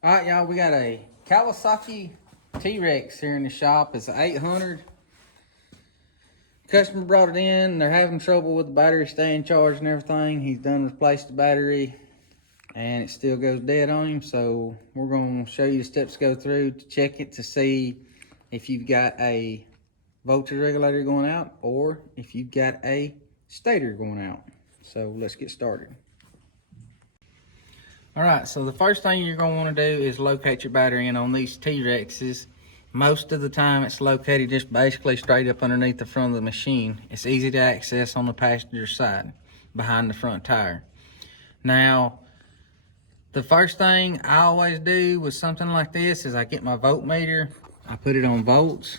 All right, y'all, we got a Kawasaki Teryx here in the shop. It's an 800. Customer brought it in. They're having trouble with the battery staying charged and everything. He's done replaced the battery and it still goes dead on him. So we're going to show you the steps to go through to check it to see if you've got a voltage regulator going out or if you've got a stator going out. So let's get started. All right, so the first thing you're going to want to do is locate your battery. And on these Terexes, most of the time it's located just basically straight up underneath the front of the machine. It's easy to access on the passenger side behind the front tire. Now, the first thing I always do with something like this is I get my voltmeter, I put it on volts,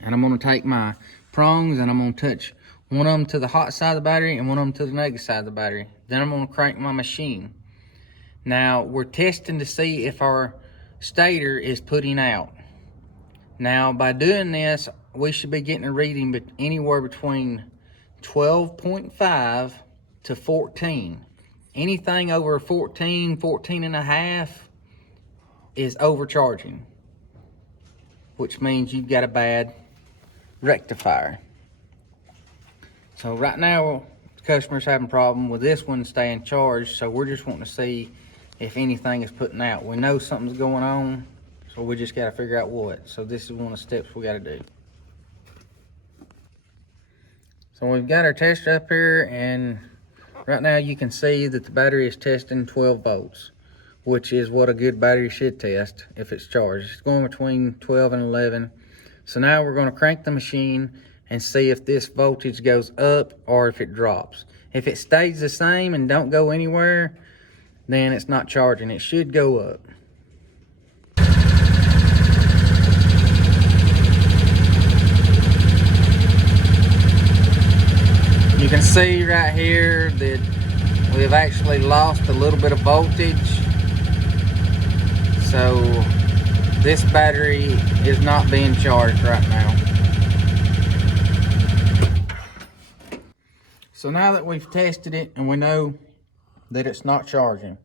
and I'm going to take my prongs and I'm going to touch one of them to the hot side of the battery and one of them to the negative side of the battery. Then I'm going to crank my machine. Now, we're testing to see if our stator is putting out. Now, by doing this, we should be getting a reading anywhere between 12.5 to 14. Anything over 14, 14 and a half is overcharging, which means you've got a bad rectifier. So right now, the customer's having a problem with this one staying charged, so we're just wanting to see if anything is putting out. We know something's going on, so we just got to figure out what. So this is one of the steps we got to do. So we've got our tester up here, and right now you can see that the battery is testing 12 volts, which is what a good battery should test if it's charged. It's going between 12 and 11. So now we're going to crank the machine and see if this voltage goes up or if it drops. If it stays the same and don't go anywhere, then it's not charging. It should go up. You can see right here that we've actually lost a little bit of voltage. So this battery is not being charged right now. So now that we've tested it and we know that it's not charging,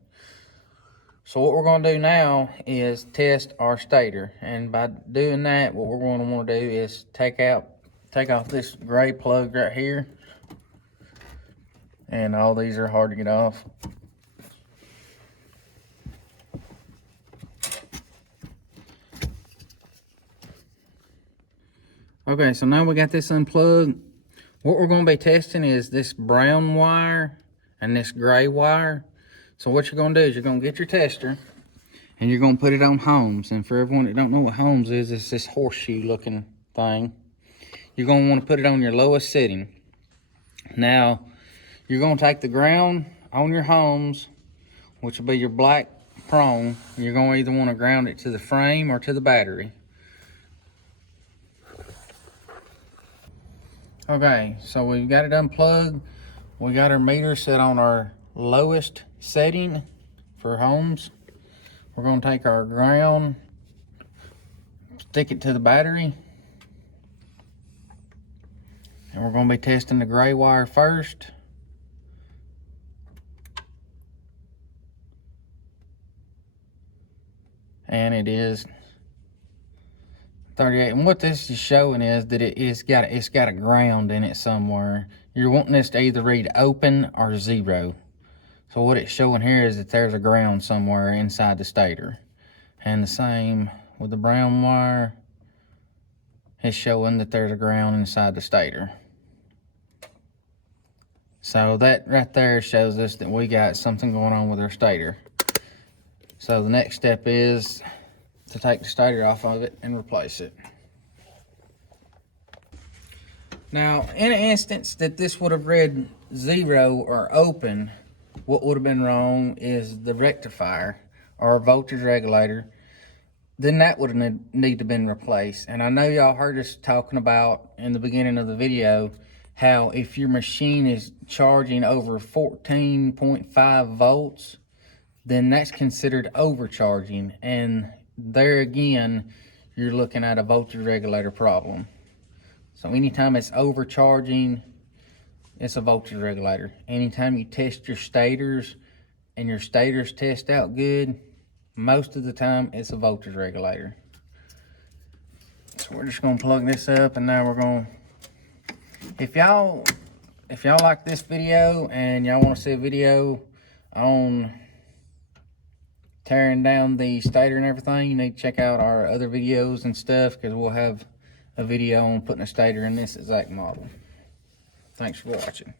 so what we're going to do now is test our stator. And by doing that, what we're going to want to do is take off this gray plug right here. And all these are hard to get off. Okay, so now we got this unplugged. What we're going to be testing is this brown wire and this gray wire. So what you're going to do is you're going to get your tester and you're going to put it on Holmes. And for everyone that don't know what Holmes is, it's this horseshoe looking thing. You're going to want to put it on your lowest setting. Now, you're going to take the ground on your Holmes, which will be your black prong. You're going to either want to ground it to the frame or to the battery. Okay, so we've got it unplugged. We got our meter set on our lowest setting for Holmes. We're going to take our ground, stick it to the battery, and we're going to be testing the gray wire first. And it is 38. And what this is showing is that it's got a ground in it somewhere. You're wanting this to either read open or 0. So what it's showing here is that there's a ground somewhere inside the stator. And the same with the brown wire. It's showing that there's a ground inside the stator. So that right there shows us that we got something going on with our stator. So the next step is to take the stator off of it and replace it. Now, in an instance that this would have read 0 or open, what would have been wrong is the rectifier or voltage regulator. Then that would have need to been replaced. And I know y'all heard us talking about in the beginning of the video how if your machine is charging over 14.5 volts, then that's considered overcharging. And there again, you're looking at a voltage regulator problem. So anytime it's overcharging, it's a voltage regulator. Anytime you test your stators and your stators test out good, Most of the time, it's a voltage regulator. So we're just gonna plug this up, and now we're gonna, if y'all like this video and y'all want to see a video on tearing down the stator and everything, you need to check out our other videos and stuff, because we'll have a video on putting a stator in this exact model. Thanks for watching.